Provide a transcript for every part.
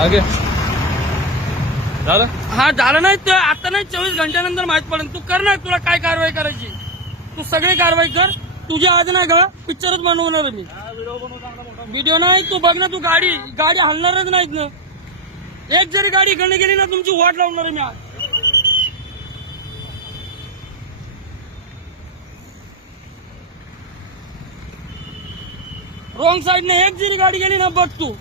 आगे झालं. हा झालं नाही तर आता नाही 24 घंट्यानंतर माहित पडेल. तू कर ना, तुला काय कारवाई करायची तू सगळी कारवाई कर. तुझ्या आज नाही का पिक्चरच बनवणार मी. व्हिडिओ नाही तू बघ ना. तू गाडी हलणारच नाहीत ना. एक जरी गाडी इकडे गेली ना तुमची वाट लावणार मी आज. रॉंग साईडने एक जरी गाडी गेली ना बघ तू.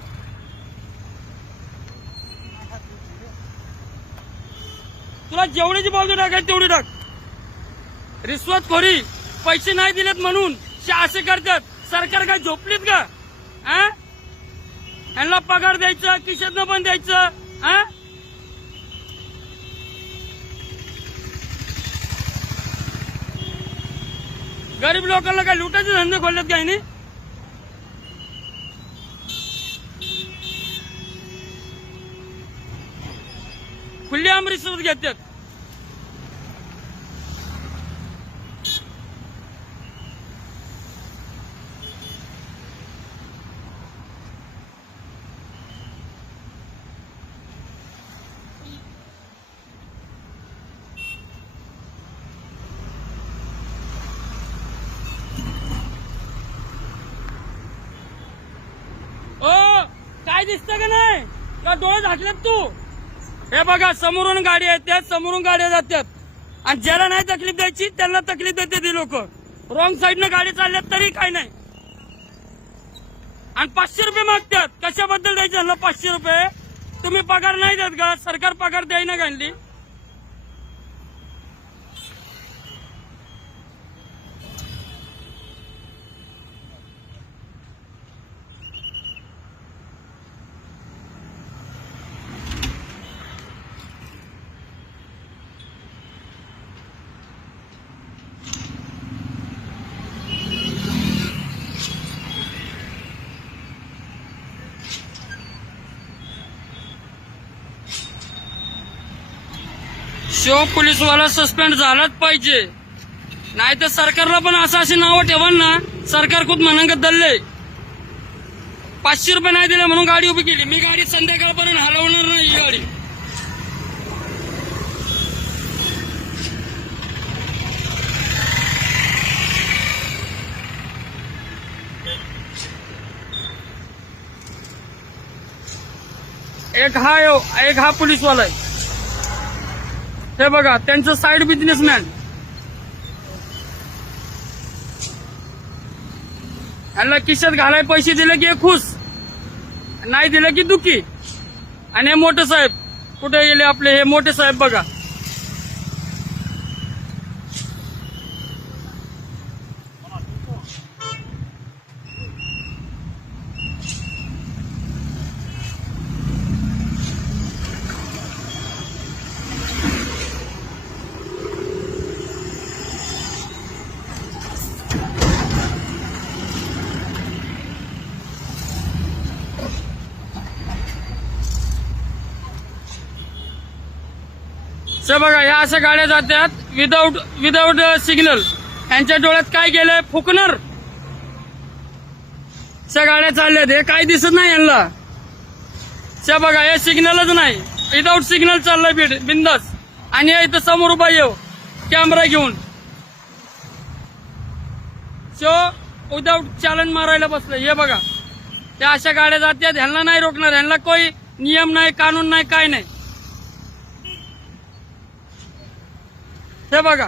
तुला जेवढीची पावती टाकायची तेवढी टाक. रिश्वतखोरी पैसे नाही दिलेत म्हणून असे करतात. सरकार काय झोपलीत का? यांना पगार द्यायचं, किशेतनं पण द्यायचं. गरीब लोकांना काय लुटायचे धंदे खोललेत काय नाही. खुली आम रिश्वत घेतात. काय दिसतं का नाही का? डोळे झाकलेत तू. हे बघा समोरून गाडी येतात, समोरून गाड्या जातात. आणि ज्याला नाही तकलीफ द्यायची त्यांना तकलीफ देते ती लोक. रॉंग साईडनं गाडी चालल्यात तरी काय नाही. आणि 500 रुपये मागतात. कशाबद्दल द्यायचे ह्यांना 500 रुपये? तुम्ही पगार नाही देत का? सरकार पगार द्यायना घालली. शो पोलीसवाला सस्पेंड झालाच पाहिजे. नाही तर सरकारला पण असं अशी नावं ठेवा ना. सरकार खूप मनांकत दल्ले. 500 रुपये नाही दिले म्हणून गाडी उभी केली. मी गाडी संध्याकाळपर्यंत हलवणार नाही. ही गाडी एक हा पोलीसवाला आहे. हे बघा त्यांचं साईड बिझनेसमॅन. यांना खिशात घालाय पैसे दिले की खुश, नाही दिले की दुखी. आणि हे मोठे साहेब कुठे गेले आपले? हे मोठे साहेब बघा. ते बघा ह्या अशा गाड्या जातात विदाऊट सिग्नल. यांच्या डोळ्यात काय गेलंय? फुकणार. त्या गाड्या चालल्यात. हे काय दिसत नाही यांना. ते बघा हे सिग्नलच नाही. विदाऊट सिग्नल चाललंय बिंदास. आणि इथं समोर उभा येऊ कॅमेरा घेऊन. विदाऊट चालन मारायला बसलं. हे बघा त्या अशा गाड्या जातात. ह्यांना नाही रोखणार. ह्यांना काही नियम नाही, कानून नाही, काय नाही. हे बघा